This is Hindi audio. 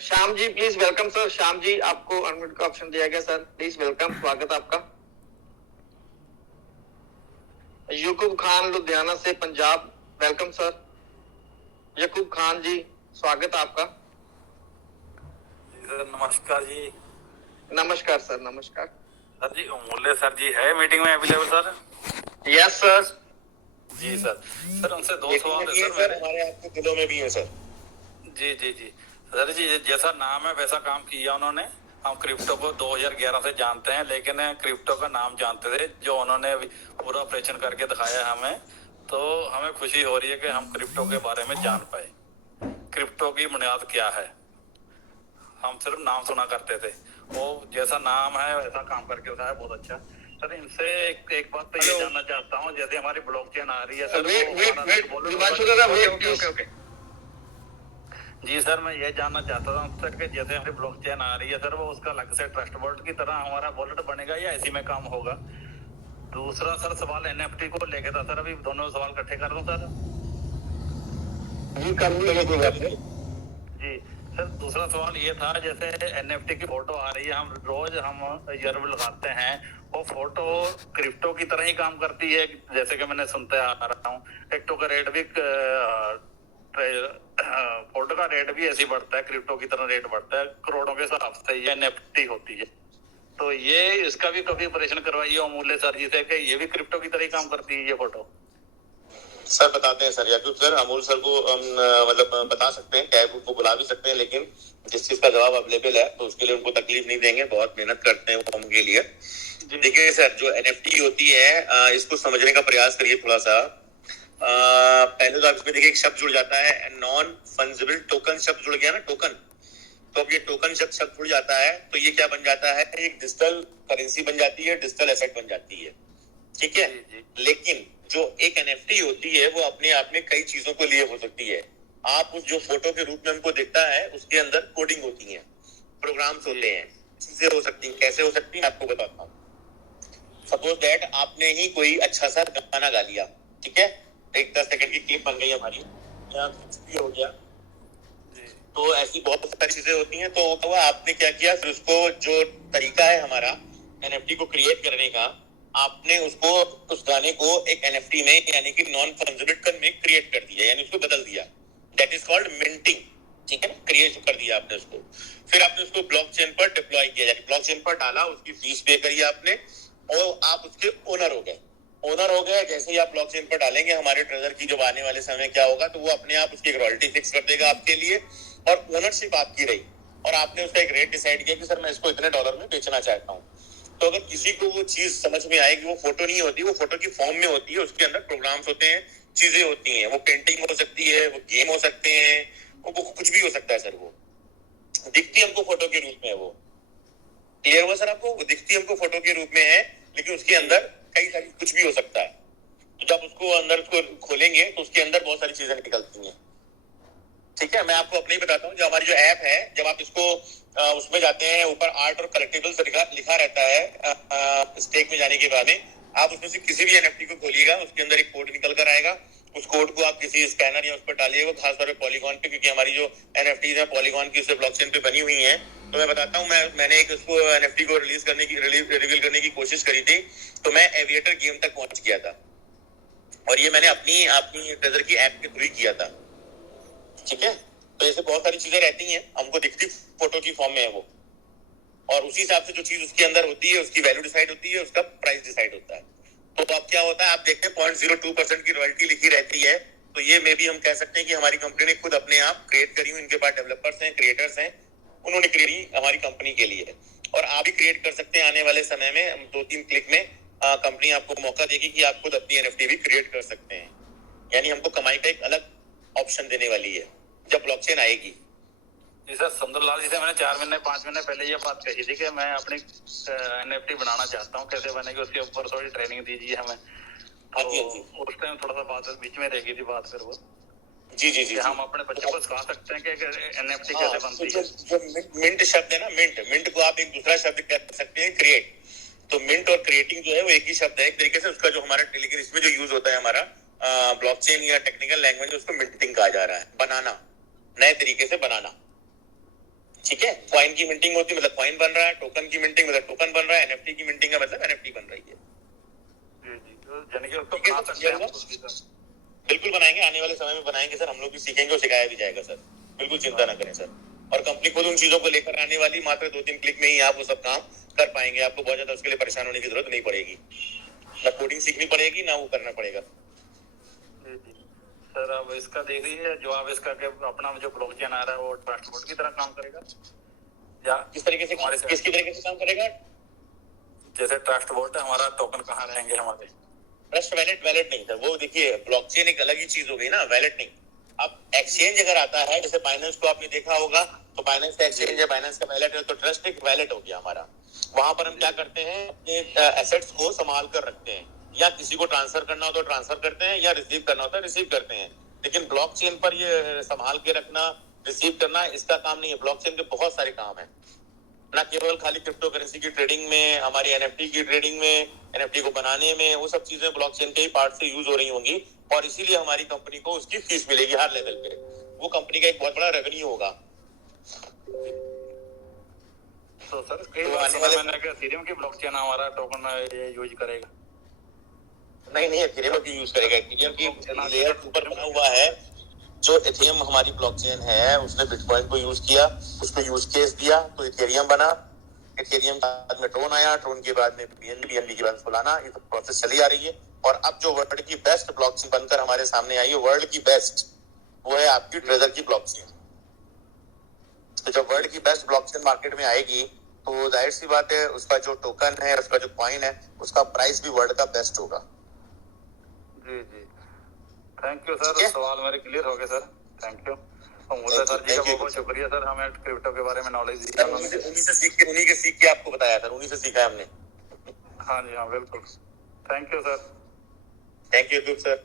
Shyam ji please welcome sir. Shyam ji आपको अनम्यूट का ऑप्शन दिया गया सर, प्लीज वेलकम, स्वागत आपका। यूकुब खान लुधियाना से पंजाब, वेलकम सर। यकूब खान जी स्वागत आपका। सर नमस्कार जी। नमस्कार सर, नमस्कार सर जी। अमूल्य सर जी है मीटिंग में अवेलेबल सर? Yes sir. जी सर। सर उनसे दो सवाल है सर सर मेरे। हमारे आपके दिलों में भी है सर। जी जी जी। सर जी जैसा नाम है वैसा काम किया उन्होंने। हम क्रिप्टो को 2011 से जानते हैं, लेकिन क्रिप्टो का नाम जानते थे। जो उन्होंने पूरा ऑपरेशन करके दिखाया हमें, तो हमें खुशी हो रही है कि हम क्रिप्टो के बारे में जान पाए। क्रिप्टो की बुनियाद क्या है, हम सिर्फ नाम सुना करते थे। वो जैसा नाम है वैसा काम करके दिखाया, बहुत अच्छा। सर इनसे एक बात तो ये जानना चाहता हूँ, जैसे हमारी ब्लॉकचेन आ रही है सर, ओके। जी सर, मैं ये जानना चाहता था सर कि जैसे हमारी ब्लॉकचेन आ रही है सर, वो उसका अलग से ट्रस्ट वॉलेट की तरह हमारा वॉलेट बनेगा या इसी में काम होगा? दूसरा सर सवाल एनएफटी को लेके था सर, अभी दोनों सवाल इकट्ठे कर दूं सर? जी सर, दूसरा सवाल ये था, जैसे एनएफटी की फोटो आ रही है, हम रोज रिजर्व लगाते हैं, वो फोटो क्रिप्टो की तरह ही काम करती है? जैसे कि मैंने सुनते आ रहा हूँ क्रिप्टो का रेट भी फोटो का रेट भी ऐसे ही बढ़ता है, क्रिप्टो की तरह रेट बढ़ता है, करोड़ों के हिसाब से ये एनएफटी होती है। तो ये इसका भी कभी ऑपरेशन करवाइए अमूल्य सर जी से कि ये भी क्रिप्टो की तरह ही काम करती है ये फोटो? सर बताते हैं सर, याकूब सर अमूल सर को हम मतलब बता सकते हैं, कैब को बुला भी सकते हैं, लेकिन जिस चीज का जवाब अवेलेबल है तो उसके लिए उनको तकलीफ नहीं देंगे, बहुत मेहनत करते हैं वो उनके लिए। देखिए सर, जो एनएफटी होती है इसको समझने का प्रयास करिए थोड़ा सा। पहले तो आप इसमें देखिए एक शब्द जुड़ जाता है, नॉन फंजिबल टोकन शब्द जुड़ गया ना, टोकन। तो अब ये टोकन शब्द जुड़ जाता है तो ये क्या बन जाता है, एक डिजिटल करेंसी बन जाती है, डिजिटल एसेट बन जाती है, ठीक है। लेकिन जो एक एनएफटी होती है वो अपने आप में कई चीजों को लिए हो सकती है। आप उस जो फोटो के रूप में हमको दिखता है उसके अंदर कोडिंग होती है, प्रोग्राम्स होते हैं, चीजें हो सकती हैं। कैसे हो सकती हैं आपको बताता हूँ। सपोज दैट आपने ही कोई अच्छा सा गाना गा लिया, ठीक है, एक 10 सेकंड की क्लिप बन गई हमारी, यहाँ कुछ भी हो गया, तो ऐसी बहुत सारी चीजें होती हैं। तो आपने क्या किया, फिर उसको जो तरीका है हमारा एनएफटी को क्रिएट करने का, आपने उसको उस गाने को एक एनएफटी में यानी कि नॉन फंजिबल टोकन में क्रिएट कर दिया, यानी उसको बदल दिया। दैट इज कॉल्ड मिंटिंग, ठीक है, क्रिएट कर दिया आपने उसको। फिर आपने उसको ब्लॉकचेन पर डिप्लॉय किया, यानी ब्लॉकचेन पर डाला, उसकी फीस पे करी आपने और आप उसके ओनर हो गए। ओनर हो गए, जैसे ही आप ब्लॉकचेन पर डालेंगे हमारे ट्रेजर की, जब आने वाले समय क्या होगा तो वो अपने आप उसकी रॉयल्टी फिक्स कर देगा आपके लिए, और ओनरशिप आपकी रही, और आपने उसका एक रेट डिसाइड किया कि सर मैं इसको इतने डॉलर में बेचना चाहता हूँ। तो अगर किसी को वो चीज समझ में आएगी, वो फोटो नहीं होती, वो फोटो की फॉर्म में होती है, उसके अंदर प्रोग्राम्स होते हैं, चीजें होती हैं, वो पेंटिंग हो सकती है, वो गेम हो सकते हैं, वो कुछ भी हो सकता है सर। वो दिखती हमको फोटो के रूप में, वो क्लियर हुआ सर आपको? वो दिखती हमको फोटो के रूप में है, लेकिन उसके अंदर कई सारी कुछ भी हो सकता है। तो जब उसको अंदर उसको खोलेंगे तो उसके अंदर बहुत सारी चीजें निकलती हैं, ठीक है। मैं आपको अपने ही बताता हूँ, जो हमारी जो ऐप है, जब आप इसको उसमें जाते हैं, ऊपर आर्ट और कलेक्टिबल्स लिखा रहता है स्टेक में जाने के बाद में, आप उसमें से किसी भी एनएफटी को खोलिएगा, उसके अंदर एक कोड निकल कर आएगा। उस कोड को आप किसी स्कैनर या उस पर डालिएगा, खासतौर पर पॉलीगॉन पे, क्योंकि हमारी जो एनएफटीज है पॉलीगॉन की उससे ब्लॉकचेन पे बनी हुई है। तो मैं बताता हूँ, मैंने एक उसको एनएफटी को रिवील करने की कोशिश करी थी, तो मैं एविएटर गेम तक पहुंच गया था, और ये मैंने अपनी ट्रेजर की ऐप के थ्रू किया था, ठीक है। तो ऐसे बहुत सारी चीजें रहती हैं, हमको दिखती फोटो की फॉर्म में है वो, और उसी हिसाब से जो चीज उसके अंदर होती है उसकी वैल्यू डिसाइड होती है, उसका प्राइस डिसाइड होता है। तो अब क्या होता है, आप देखते हैं 0.02% की रॉयल्टी लिखी रहती है। तो ये मे भी हम कह सकते हैं कि हमारी कंपनी ने खुद अपने आप क्रिएट करी हुई, इनके पास डेवलपर्स हैं, क्रिएटर्स हैं, उन्होंने क्रिएट हमारी कंपनी के लिए। और आप भी क्रिएट कर सकते हैं आने वाले समय में, 2-3 क्लिक में कंपनी आपको मौका देगी कि आप खुद अपनी एनएफटी भी क्रिएट कर सकते हैं। यानी हमको कमाई का एक अलग ऑप्शन देने वाली है जब ब्लॉकचेन आएगी। जी सर, सुंदरलाल जी से मैंने 4 महीने 5 महीने पहले ये बात कही थी कि मैं अपनी एनएफटी बनाना चाहता हूँ, कैसे बनेगी उसके ऊपर थोड़ी ट्रेनिंग दीजिए हमें। तो उस टाइम थोड़ा सा बात बीच में रह गई थी बात, फिर वो जी जी जी, हम अपने बच्चों को सिखा सकते हैं कि एनएफटी कैसे बनती है। जो मिंट शब्द है ना, मिंट को आप एक दूसरा शब्द कह सकते हैं, क्रिएट। तो मिंट और क्रिएटिंग जो है वो एक ही शब्द है एक तरीके से, उसका जो हमारा, लेकिन इसमें जो यूज होता है हमारा ब्लॉकचेन या टेक्निकल लैंग्वेज, उसको मिंटिंग कहा जा रहा है, बनाना, नए तरीके से बनाना, ठीक है, कॉइन की मिंटिंग होती है मतलब कॉइन बन रहा है, टोकन की मिंटिंग मतलब टोकन बन रहा है, एनएफटी की मिंटिंग का मतलब एनएफटी बन रही है। जी जी, तो यानी कि उसको बना सकते हैं हम खुद भी सर। बिल्कुल बनाएंगे, आने वाले समय में बनाएंगे सर, हम लोग भी सीखेंगे और सिखाया भी जाएगा सर, बिल्कुल चिंता ना करें सर। और कंपनी खुद उन चीजों को लेकर आने वाली, मात्र 2-3 क्लिक में ही आप वो सब काम कर पाएंगे, आपको बहुत ज्यादा उसके लिए परेशान होने की जरूरत नहीं पड़ेगी, ना कोडिंग सीखनी पड़ेगी ना वो करना पड़ेगा। जी जी सर, अब इसका देख लीजिए जो आप इसका के अपना जो ब्लॉकचेन आ रहा है वो ट्रस्ट की तरह काम करेगा या किस तरीके से, किसकी तरीके से काम करेगा? जैसे ट्रस्ट वोट है हमारा, टोकन कहाँ रहेंगे हमारे? ट्रस्ट वैलेट, वैलेट नहीं सर, वो देखिए ब्लॉकचेन एक अलग ही चीज हो गई ना, वैलेट नहीं। अब एक्सचेंज अगर आता है, जैसे बाइनेंस को आपने देखा होगा, तो बाइनेंस का एक्सचेंज है, बाइनेंस का वैलेट है, तो ट्रस्ट एक वैलेट हो गया हमारा। वहां पर हम क्या करते हैं, अपने एसेट्स को संभाल कर रखते हैं, या किसी को ट्रांसफर करना हो तो ट्रांसफर करते हैं, या रिसीव करना होता है रिसीव करते हैं। लेकिन ब्लॉकचेन पर ये संभाल के रखना, रिसीव करना, इसका काम नहीं है। ब्लॉकचेन के बहुत सारे काम है, ना केवल खाली क्रिप्टो करेंसी की ट्रेडिंग में, हमारी एनएफटी की ट्रेडिंग में, एनएफटी को बनाने में, वो सब चीजें ब्लॉकचेन के ही पार्ट से यूज हो रही होंगी, और इसीलिए हमारी कंपनी को उसकी फीस मिलेगी हर लेवल पे, वो कंपनी का एक बहुत बड़ा रेवेन्यू होगा। तो सर कई बार सुना मैंने कि इथेरियम की ब्लॉकचेन हमारा टोकन ये यूज करेगा। नहीं, इथेरियम की यूज करेगा, इथेरियम की लेयर ऊपर बना हुआ है। जो इथेरियम हमारी ब्लॉकचेन है, उसने बिटकॉइन को यूज किया, उसको यूज केस दिया तो इथेरियम बना। इथेरियम के बाद में ट्रोन आया, ट्रोन के बाद में बीएनबी के बाद सोलाना, ये तो प्रोसेस चली आ रही है। और अब जो वर्ल्ड की बेस्ट ब्लॉकचेन बनकर हमारे सामने आई है, वर्ल्ड की बेस्ट, वो है आपकी ट्रेजर की ब्लॉकचेन। तो जब वर्ल्ड की बेस्ट ब्लॉकचेन मार्केट में आएगी, तो जाहिर सी बात है उसका जो टोकन है, उसका जो कॉइन है, उसका प्राइस भी वर्ल्ड का बेस्ट होगा। जी जी, थैंक यू सर, सवाल मेरे क्लियर हो गए सर, थैंक यू। मुझे सर जी का बहुत बहुत शुक्रिया सर, हमें क्रिप्टो के बारे में नॉलेज दी उन्होंने। उन्हीं के सीख के आपको बताया सर, उन्हीं से सीखा है हमने। हाँ जी हाँ बिल्कुल, thank you sir. Thank you sir.